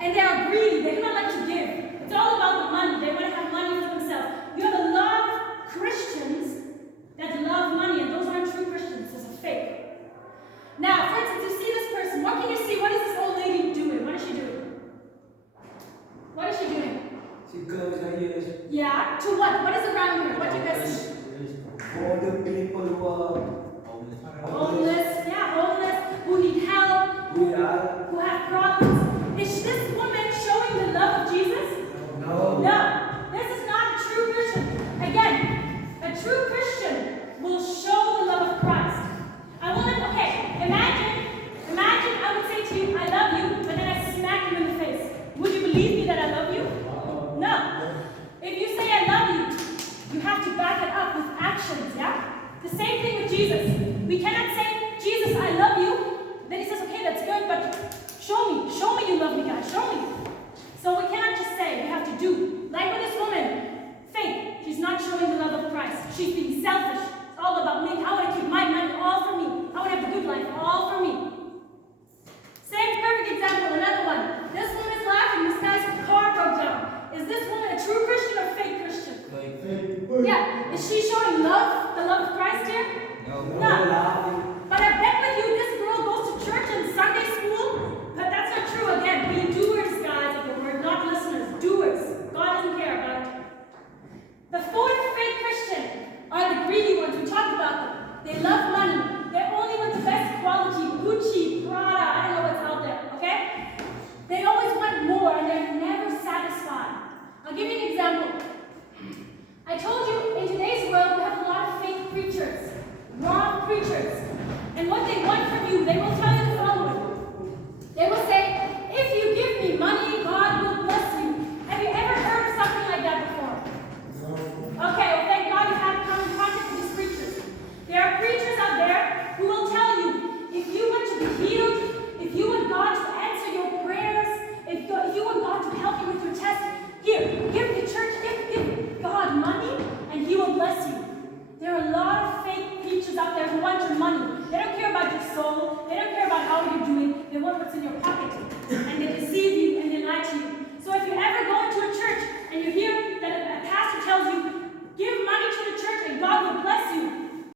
And they are greedy. They do not like to give. It's all about the money. They want to have money for themselves. You have a lot of Christians that love money, and those aren't true Christians. Those are fake. Now, for instance, you see this person. What can you see? What is this old lady doing? What is she doing? What is she doing? She goes like this. Yeah. To what? What is around here? What do you guys see? All the people who are Homeless. Yeah, homeless. Who need help. Who have problems. Is this woman showing the love of Jesus? No. No. This is not a true Christian. Again, a true Christian will show the love of Christ. Imagine I would say to you, I love you, but then I smack you in the face. Would you believe me that I love you? No. If you say I love you, you have to back it up with actions, yeah? The same thing with Jesus. We cannot say, Jesus, I love you. Then he says, okay, that's good, but show me you love me, God, show me. So we cannot just say, we have to do. Like with this woman, faith, she's not showing the love of Christ. She's being selfish. It's all about me. I want to keep my money all for me. I want to have the good life all for me. Same perfect example, another one. This woman is laughing, this guy's car broke down. Is this woman a true Christian or fake Christian? Fake. Yeah. Is she showing love, the love of Christ here? No. But I bet with you this girl goes to church and Sunday school, but that's not true. Again, be doers, guys, of the word, not listeners. Doers. God doesn't care about it. The fourth fake Christian are the greedy ones. We talked about them. They love money. They only want the best quality, Gucci, Prada, I don't know what's out there, okay? They always want more and they're never satisfied. I'll give you an example. I told you in today's world we have a lot of fake preachers, wrong preachers. And what they want from you, they will tell